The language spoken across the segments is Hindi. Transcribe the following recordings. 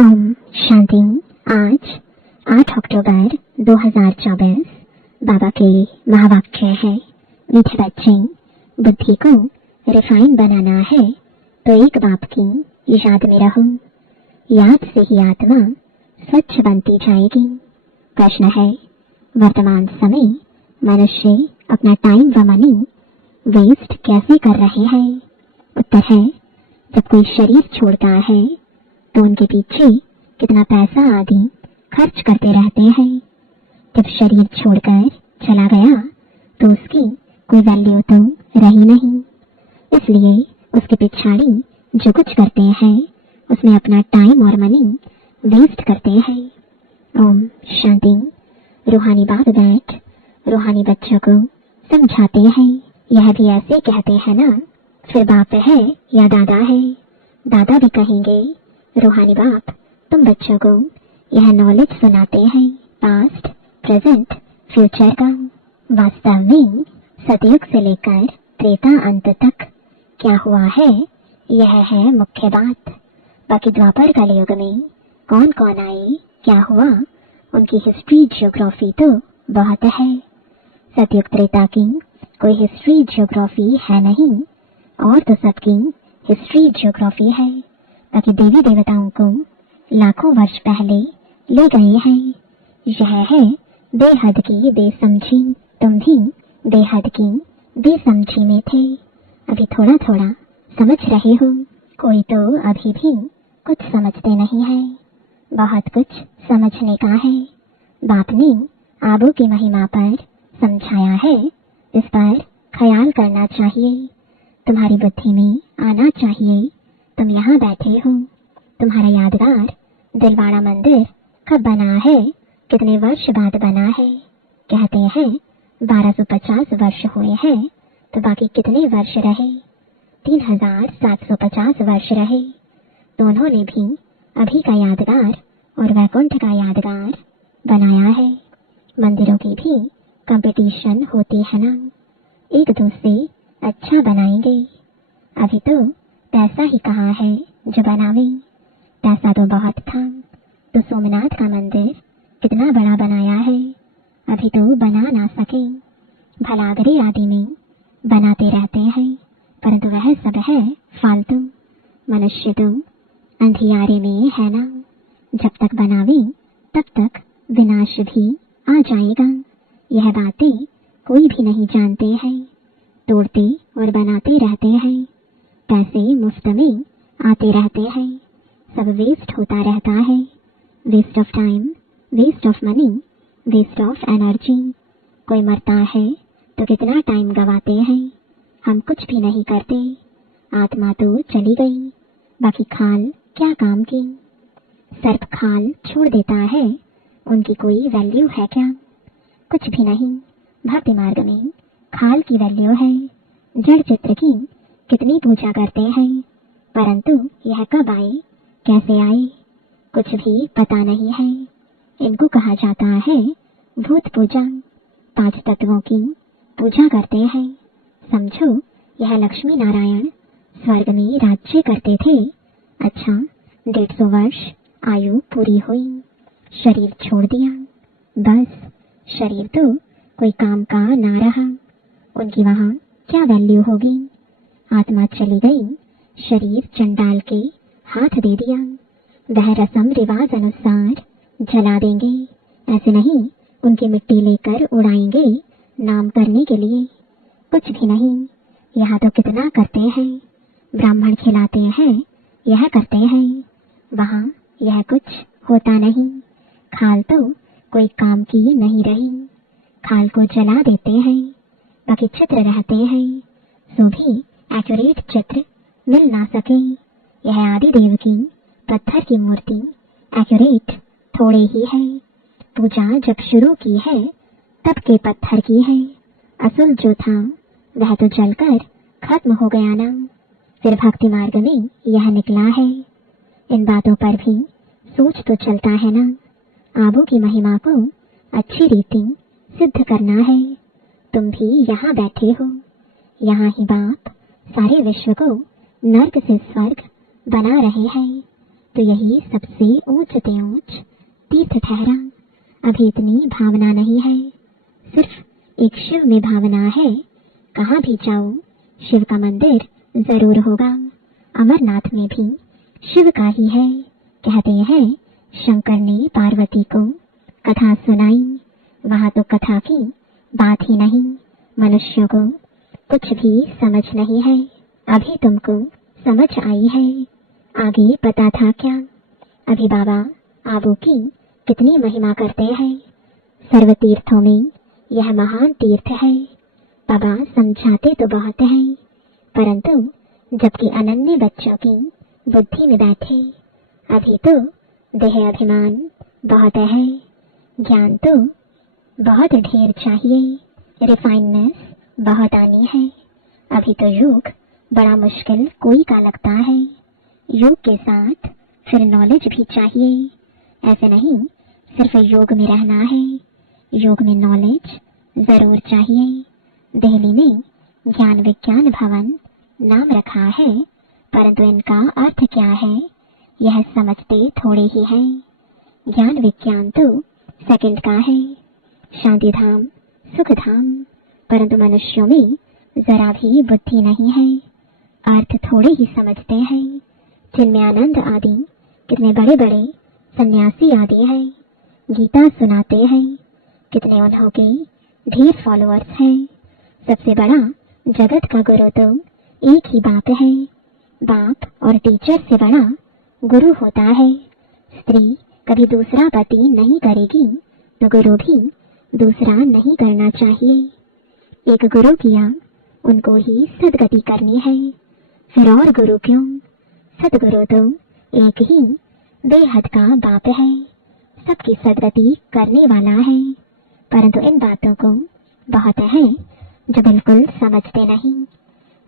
ओम शांति। आज 8 अक्टूबर 2024 बाबा के महावाक्य है, मीठे बच्चे, बुद्धि को रिफाइन बनाना है तो एक बाप की याद में रहो। याद से ही आत्मा स्वच्छ बनती जाएगी। प्रश्न है, वर्तमान समय मनुष्य अपना टाइम व मनी वेस्ट कैसे कर रहे हैं? उत्तर है, जब कोई शरीर छोड़ता है तो उनके पीछे कितना पैसा आदि खर्च करते रहते हैं। जब शरीर छोड़कर चला गया तो उसकी कोई वैल्यू तो रही नहीं, इसलिए उसके पिछाड़ी जो कुछ करते हैं उसमें अपना टाइम और मनी वेस्ट करते हैं। ओम शांति। रूहानी बाप बैठ रूहानी बच्चों को समझाते हैं। यह भी ऐसे कहते हैं ना, फिर बाप है या दादा है? दादा भी कहेंगे, रूहानी बाप तुम बच्चों को यह नॉलेज सुनाते हैं पास्ट, प्रेजेंट, फ्यूचर का। वास्तव में सतयुग से लेकर त्रेता अंत तक क्या हुआ है, यह है मुख्य बात। बाकी द्वापर कलयुग में कौन कौन आए, क्या हुआ, उनकी हिस्ट्री जियोग्राफी तो बहुत है। सतयुग त्रेता की कोई हिस्ट्री जियोग्राफी है नहीं, और तो सबकी हिस्ट्री जियोग्राफी है। ताकि देवी देवताओं को लाखों वर्ष पहले ले गए हैं। यह है बेहद की बेसमझी। तुम भी बेहद की बेसमझी में थे, अभी थोड़ा थोड़ा समझ रहे हो। कोई तो अभी भी कुछ समझते नहीं है, बहुत कुछ समझने का है। बाप ने आबो की महिमा पर समझाया है, इस पर ख्याल करना चाहिए। तुम्हारी बुद्धि में आना चाहिए, तुम यहाँ बैठे हो। तुम्हारा यादगार दिलवाड़ा मंदिर कब बना है, कितने वर्ष बाद बना है? कहते हैं 1250 वर्ष हुए हैं, तो बाकी कितने वर्ष रहे? 3750 वर्ष रहे। तो उन्होंने भी अभी का यादगार और वैकुंठ का यादगार बनाया है। मंदिरों की भी कंपटीशन होती है ना, एक दूसरे अच्छा बनाएंगे। अभी तो पैसा ही कहाँ है जो बनावे? पैसा तो बहुत था, तो सोमनाथ का मंदिर कितना बड़ा बनाया है, अभी तो बना ना सके। भलागरे आदि में बनाते रहते हैं, परंतु वह सब है फालतू। मनुष्य तो अंधियारे में है ना, जब तक बनावे तब तक विनाश भी आ जाएगा। यह बातें कोई भी नहीं जानते हैं, तोड़ते और बनाते रहते हैं। पैसे मुफ्त में आते रहते हैं, सब वेस्ट होता रहता है। Waste of time, waste of money, waste of energy. कोई मरता है तो कितना टाइम गवाते हैं, हम कुछ भी नहीं करते। आत्मा तो चली गई, बाकी खाल क्या काम की? सर्प खाल छोड़ देता है, उनकी कोई वैल्यू है क्या? कुछ भी नहीं। भक्ति मार्ग में खाल की वैल्यू है। जड़ चित्र की कितनी पूजा करते हैं, परंतु यह कब आए, कैसे आए, कुछ भी पता नहीं है। इनको कहा जाता है भूत पूजा। 5 तत्वों की पूजा करते हैं। समझो यह लक्ष्मी नारायण स्वर्ग में राज्य करते थे। अच्छा, 150 वर्ष आयु पूरी हुई, शरीर छोड़ दिया, बस शरीर तो कोई काम का ना रहा। उनकी वहां क्या वैल्यू होगी? आत्मा चली गई, शरीर चंडाल के हाथ दे दिया, वह रस्म रिवाज अनुसार जला देंगे। ऐसे नहीं उनकी मिट्टी लेकर उड़ाएंगे नाम करने के लिए, कुछ भी नहीं। यहाँ तो कितना करते हैं, ब्राह्मण खिलाते हैं, यह करते हैं। वहाँ यह कुछ होता नहीं। खाल तो कोई काम की नहीं रही, खाल को जला देते हैं, बाकी चित्र रहते हैं, सो भी एक्यूरेट चित्र मिल ना सके। यह आदि देव की पत्थर की मूर्ति एक्यूरेट थोड़े ही है। पूजा जब शुरू की है तब के पत्थर की है, असल जो था वह तो जलकर खत्म हो गया ना। फिर भक्ति मार्ग में यह निकला है। इन बातों पर भी सोच तो चलता है ना। आबू की महिमा को अच्छी रीति सिद्ध करना है। तुम भी यहाँ बैठे हो, यहाँ ही बाप सारे विश्व को नर्क से स्वर्ग बना रहे हैं। तो यही सबसे ऊंच से ऊंच तीर्थ ठहरा। अभी इतनी भावना नहीं है, सिर्फ एक शिव में भावना है। कहाँ भी जाओ शिव का मंदिर जरूर होगा। अमरनाथ में भी शिव का ही है। कहते हैं शंकर ने पार्वती को कथा सुनाई, वहां तो कथा की बात ही नहीं। मनुष्यों को कुछ भी समझ नहीं है। अभी तुमको समझ आई है, आगे पता था क्या? अभी बाबा आबू की कितनी महिमा करते हैं। सर्व तीर्थों में यह महान तीर्थ है। बाबा समझाते तो बहुत हैं, परंतु जबकि अनन्य बच्चों की बुद्धि में बैठे। अभी तो देह अभिमान बहुत है, ज्ञान तो बहुत ढेर चाहिए, रिफाइननेस बहुत आनी है। अभी तो योग बड़ा मुश्किल कोई का लगता है। योग के साथ फिर नॉलेज भी चाहिए। ऐसे नहीं सिर्फ योग में रहना है, योग में नॉलेज जरूर चाहिए। दिल्ली में ज्ञान विज्ञान भवन नाम रखा है, परंतु इनका अर्थ क्या है यह समझते थोड़े ही हैं। ज्ञान विज्ञान तो सेकंड का है, शांति धाम सुख धाम, परंतु मनुष्यों में जरा भी बुद्धि नहीं है। अर्थ थोड़े ही समझते हैं। जिनमें आनंद आदि कितने बड़े बड़े सन्यासी आदि हैं, गीता सुनाते हैं, कितने उन्हों के ढेर फॉलोअर्स हैं। सबसे बड़ा जगत का गुरु तो एक ही बाप है। बाप और टीचर से बड़ा गुरु होता है। स्त्री कभी दूसरा पति नहीं करेगी तो गुरु भी दूसरा नहीं करना चाहिए। एक गुरु किया उनको ही सदगति करनी है, फिर और गुरु क्यों? सदगुरु तो एक ही बेहद का बाप है, सबकी सदगति करने वाला है। परंतु इन बातों को बहुत है जो बिल्कुल समझते नहीं।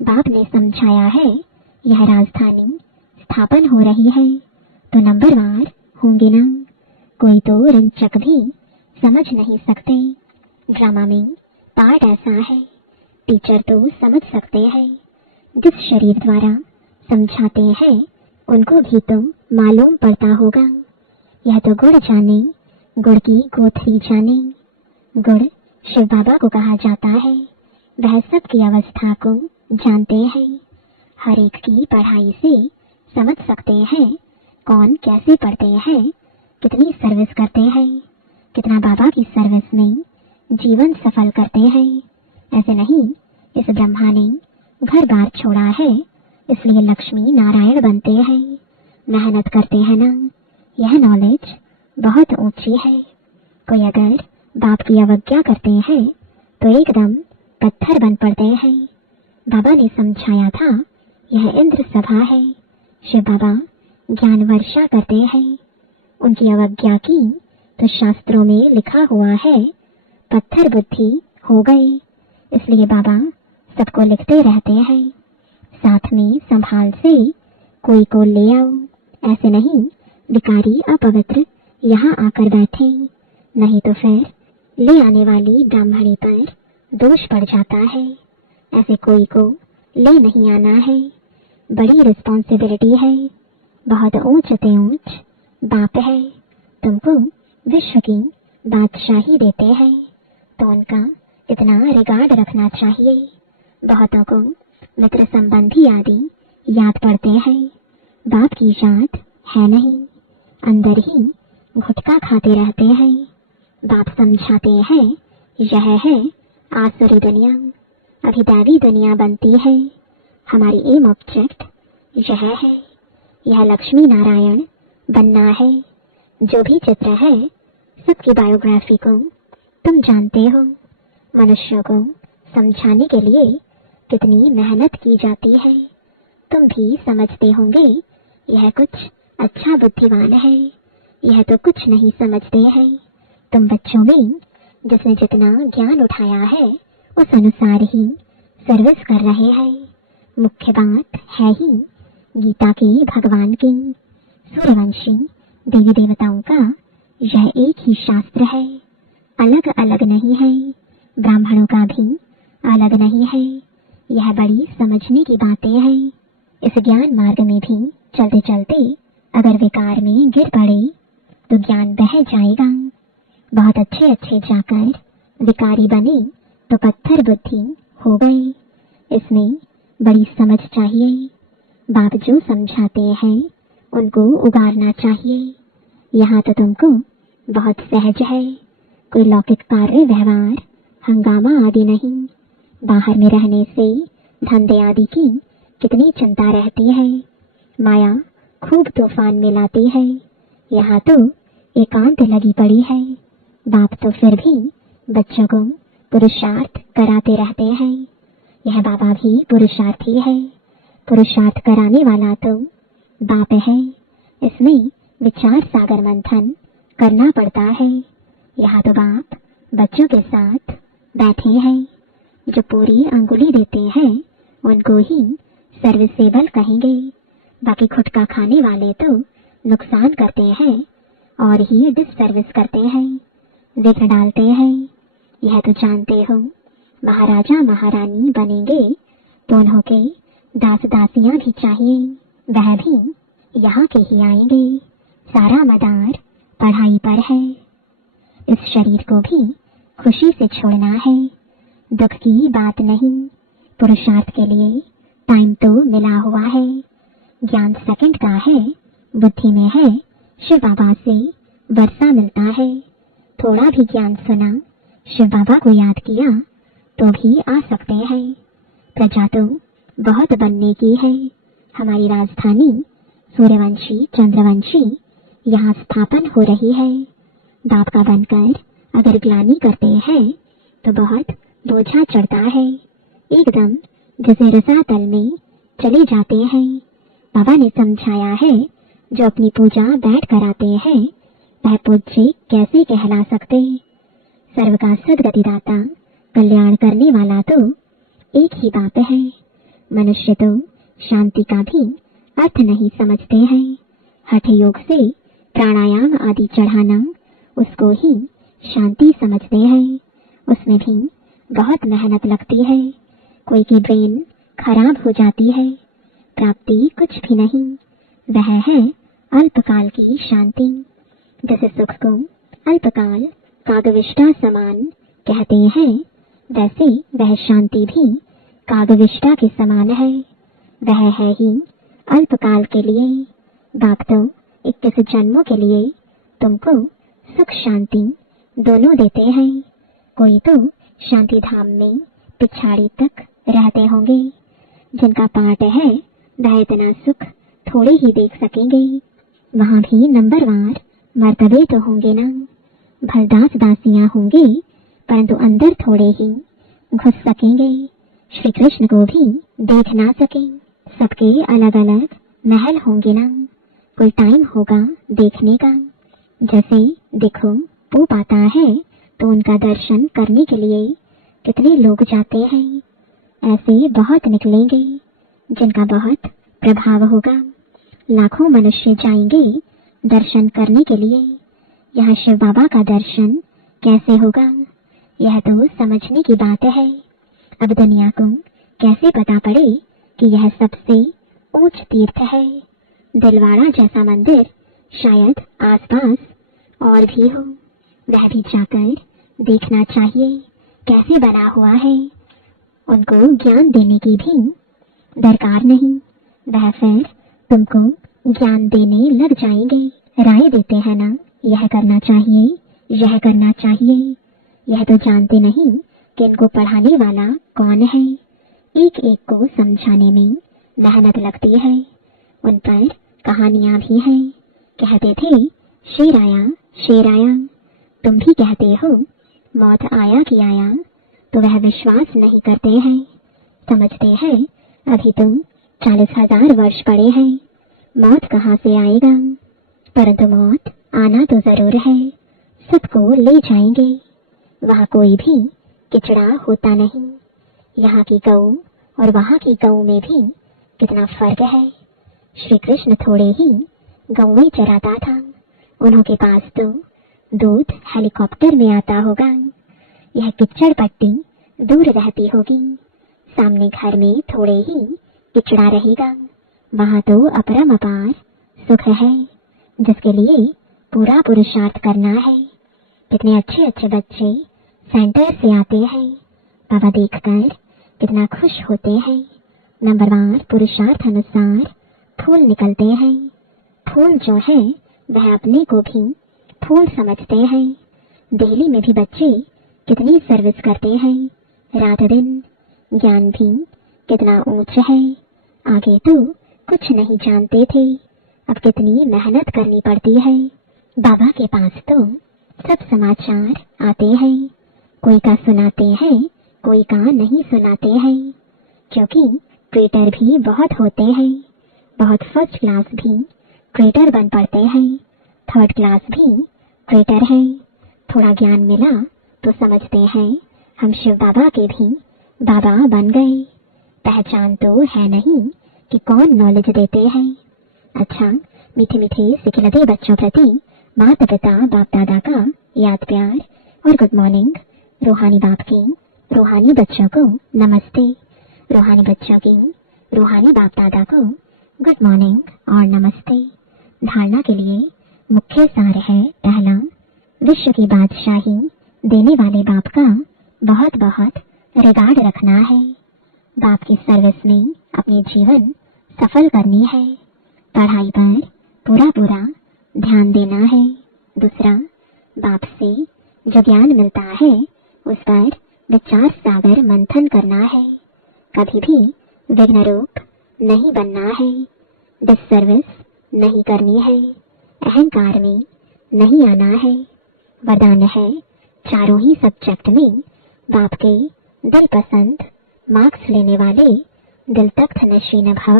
बाप ने समझाया है यह राजधानी स्थापन हो रही है तो नंबरवार होंगे ना। कोई तो रंचक भी समझ नहीं सकते। ड्रामा में पार्ट ऐसा है, टीचर तो समझ सकते हैं। जिस शरीर द्वारा समझाते हैं उनको भी तो मालूम पड़ता होगा। यह तो गुड़ जाने, गुड़ की गोथरी जाने। गुड़ शिव बाबा को कहा जाता है, वह सबकी अवस्था को जानते हैं। हर एक की पढ़ाई से समझ सकते हैं कौन कैसे पढ़ते हैं, कितनी सर्विस करते हैं, कितना बाबा की सर्विस में जीवन सफल करते हैं। ऐसे नहीं इस ब्रह्मा ने घर बार छोड़ा है इसलिए लक्ष्मी नारायण बनते हैं, मेहनत करते हैं ना। यह नॉलेज बहुत ऊंची है। कोई अगर बाप की अवज्ञा करते हैं तो एकदम पत्थर बन पड़ते हैं। बाबा ने समझाया था यह इंद्र सभा है। शिव बाबा ज्ञान वर्षा करते हैं। उनकी अवज्ञा की तो शास्त्रों में लिखा हुआ है पत्थर बुद्धि हो गए। इसलिए बाबा सबको लिखते रहते हैं, साथ में संभाल से कोई को ले आओ। ऐसे नहीं भिखारी अपवित्र यहाँ आकर बैठे, नहीं तो फिर ले आने वाली ब्राह्मणी पर दोष पड़ जाता है। ऐसे कोई को ले नहीं आना है, बड़ी रिस्पॉन्सिबिलिटी है। बहुत ऊंच से ऊंच बाप है, तुमको विश्व की बादशाही देते हैं तो उनका इतना रिगार्ड रखना चाहिए। बहुतों को मित्र संबंधी आदि याद पड़ते हैं, बाप की याद है नहीं, अंदर ही गुटखा खाते रहते हैं। बाप समझाते हैं यह है आसुरी दुनिया, अभी दैवी दुनिया बनती है। हमारी एम ऑब्जेक्ट यह है, यह लक्ष्मी नारायण बनना है। जो भी चित्र है सबकी बायोग्राफी को तुम जानते हो। मनुष्यों को समझाने के लिए कितनी मेहनत की जाती है, तुम भी समझते होंगे। यह कुछ अच्छा बुद्धिमान है, यह तो कुछ नहीं समझते हैं। तुम बच्चों में जिसने जितना ज्ञान उठाया है उस अनुसार ही सर्विस कर रहे हैं। मुख्य बात है ही गीता के भगवान की, सूर्यवंशी देवी देवताओं का यह एक ही शास्त्र है, अलग अलग नहीं है। ब्राह्मणों का भी अलग नहीं है। यह बड़ी समझने की बातें हैं। इस ज्ञान मार्ग में भी चलते चलते अगर विकार में गिर पड़े तो ज्ञान बह जाएगा। बहुत अच्छे अच्छे जाकर विकारी बने तो पत्थर बुद्धि हो गए। इसमें बड़ी समझ चाहिए। बाप जो समझाते हैं उनको उगारना चाहिए। यहाँ तो तुमको बहुत सहज है, कोई लौकिक कार्य व्यवहार हंगामा आदि नहीं। बाहर में रहने से धंधे आदि की कितनी चिंता रहती है, माया खूब तूफान में लाती है। यहाँ तो एकांत लगी पड़ी है। बाप तो फिर भी बच्चों को पुरुषार्थ कराते रहते हैं। यह बाबा भी पुरुषार्थी है। पुरुषार्थ कराने वाला तो बाप है। इसमें विचार सागर मंथन करना पड़ता है। यहाँ तो बाप बच्चों के साथ बैठे हैं। जो पूरी अंगुली देते हैं उनको ही सर्विसेबल कहेंगे। बाकी खुटका खाने वाले तो नुकसान करते हैं और ही डिससर्विस करते हैं, विघ्न डालते हैं। यह तो जानते हो। महाराजा महारानी बनेंगे तो उन्हों के दास दासियां भी चाहिए। वह भी यहाँ के ही आएंगे। सारा मदार पढ़ाई पर है। इस शरीर को भी खुशी से छोड़ना है, दुख की बात नहीं। पुरुषार्थ के लिए टाइम तो मिला हुआ है। ज्ञान सेकंड का है, बुद्धि में है। शिव बाबा से वर्षा मिलता है। थोड़ा भी ज्ञान सुना, शिव बाबा को याद किया तो भी आ सकते हैं। प्रजा तो बहुत बनने की है। हमारी राजधानी सूर्यवंशी चंद्रवंशी यहाँ स्थापन हो रही है। बाप का बनकर अगर ग्लानि करते हैं तो बहुत बोझा चढ़ता है। एकदम जैसे रसातल में चले जाते हैं। बाबा ने समझाया है, जो अपनी पूजा बैठ कर आते हैं वह पूज्य कैसे कहला सकते। सर्व का सदगतिदाता कल्याण करने वाला तो एक ही बाप है। मनुष्य तो शांति का भी अर्थ नहीं समझते हैं। हठ योग से प्राणायाम आदि चढ़ाना उसको ही शांति समझते हैं। उसमें भी बहुत मेहनत लगती है। कोई की ब्रेन खराब हो जाती है। प्राप्ति कुछ भी नहीं, वह है अल्पकाल की शांति। जैसे सुख को अल्पकाल कागविष्टा समान कहते हैं, वैसे वह शांति भी कागविष्टा के समान है। वह है ही अल्पकाल के लिए। बाप तो 21 जन्मों के लिए तुमको सुख शांति दोनों देते हैं। कोई तो शांति धाम में पिछाड़ी तक रहते होंगे। जिनका पाठ है वह इतना सुख थोड़े ही देख सकेंगे। वहां भी नंबरवार मर्तबे तो होंगे ना। भलदास दासियां होंगे परंतु अंदर थोड़े ही घुस सकेंगे। श्री कृष्ण को भी देख ना सके। सबके अलग अलग महल होंगे ना। कोई टाइम होगा देखने का। जैसे देखो पोप आता है तो उनका दर्शन करने के लिए कितने लोग जाते हैं। ऐसे बहुत निकलेंगे जिनका बहुत प्रभाव होगा। लाखों मनुष्य जाएंगे दर्शन करने के लिए। यहाँ शिव बाबा का दर्शन कैसे होगा, यह तो समझने की बात है। अब दुनिया को कैसे पता पड़े कि यह सबसे ऊंच तीर्थ है। दिलवाड़ा जैसा मंदिर शायद आसपास और भी हो, वह भी जाकर देखना चाहिए कैसे बना हुआ है। उनको ज्ञान देने की भी दरकार नहीं, वह फिर तुमको ज्ञान देने लग जाएंगे। राय देते हैं ना, यह करना चाहिए यह करना चाहिए। यह तो जानते नहीं कि इनको पढ़ाने वाला कौन है। एक एक को समझाने में मेहनत लगती है। उन पर कहानियां भी हैं। कहते थे शेर आया शेर आया। तुम भी कहते हो मौत आया कि आया, तो वह विश्वास नहीं करते हैं। समझते हैं अभी तुम 40,000 वर्ष पड़े हैं, मौत कहाँ से आएगा। परंतु मौत आना तो जरूर है। सबको ले जाएंगे। वहाँ कोई भी किचड़ा होता नहीं। यहाँ की गऊ और वहाँ की गऊ में भी कितना फर्क है। श्री कृष्ण थोड़े ही गौएं चराता था। उन्हों के पास तो दूध हेलीकॉप्टर में आता होगा। यह किचड़ पट्टी दूर रहती होगी। सामने घर में थोड़े ही किचड़ा रहेगा। वहाँ तो अपरम अपार सुख है जिसके लिए पूरा पुरुषार्थ करना है। कितने अच्छे अच्छे बच्चे सेंटर से आते हैं, बाबा देखकर कितना खुश होते हैं। नंबरवार पुरुषार्थ अनुसार फूल निकलते हैं। फूल जो है वह अपने को भी फूल समझते हैं। दिल्ली में भी बच्चे कितनी सर्विस करते हैं, रात दिन। ज्ञान भी कितना ऊंच है। आगे तो कुछ नहीं जानते थे, अब कितनी मेहनत करनी पड़ती है। बाबा के पास तो सब समाचार आते हैं, कोई का सुनाते हैं, कोई का नहीं सुनाते हैं, क्योंकि ट्रेटर भी बहुत होते हैं। बहुत फर्स्ट क्लास भी ट्रेटर बन पड़ते हैं, थर्ड क्लास भी ट्रेटर हैं। थोड़ा ज्ञान मिला तो समझते हैं हम शिव बाबा के भी बाबा बन गए। पहचान तो है नहीं कि कौन नॉलेज देते हैं। अच्छा, मीठे मीठे सिखिलते बच्चों प्रति माता पिता बाप दादा का याद प्यार और गुड मॉर्निंग। रूहानी बाप की रूहानी बच्चों को नमस्ते, रूहानी बच्चों की रूहानी बाप दादा को गुड मॉर्निंग और नमस्ते। धारणा के लिए मुख्य सार है, पहला, विश्व की बादशाही देने वाले बाप का बहुत बहुत रिगार्ड रखना है। बाप की सर्विस में अपनी जीवन सफल करनी है। पढ़ाई पर पूरा पूरा ध्यान देना है। दूसरा, बाप से जो ज्ञान मिलता है उस पर विचार सागर मंथन करना है। कभी भी विघ्न रूप नहीं बनना है, डिससर्विस नहीं करनी है, अहंकार में नहीं आना है। वरदान है, चारों ही सब्जेक्ट में बाप के दिल पसंद मार्क्स लेने वाले दिल तख्त नशीन भव।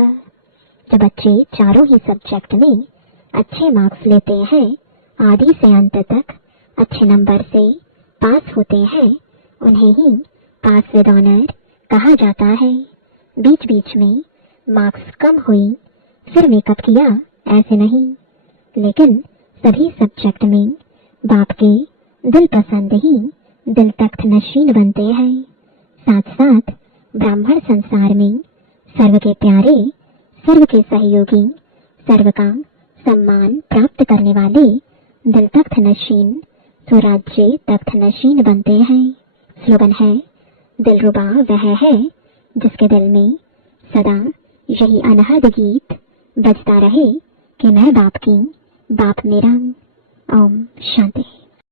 जब बच्चे चारों ही सब्जेक्ट में अच्छे मार्क्स लेते हैं, आदि से अंत तक अच्छे नंबर से पास होते हैं, उन्हें ही पास विद ऑनर कहा जाता है। बीच बीच में मार्क्स कम हुई फिर मेकअप किया, ऐसे नहीं, लेकिन सभी सब्जेक्ट में बाप के दिल पसंद ही दिल तख्त नशीन बनते हैं। साथ साथ ब्राह्मण संसार में सर्व के प्यारे, सर्व के सहयोगी, सर्व का सम्मान प्राप्त करने वाले दिल तख्त नशीन स्वराज्य तख्त नशीन बनते हैं। स्लोगन है, दिलरुबा वह है जिसके दिल में सदा यही अनहद गीत बजता रहे कि मैं बाप की, बाप मेरा। ओम शांति।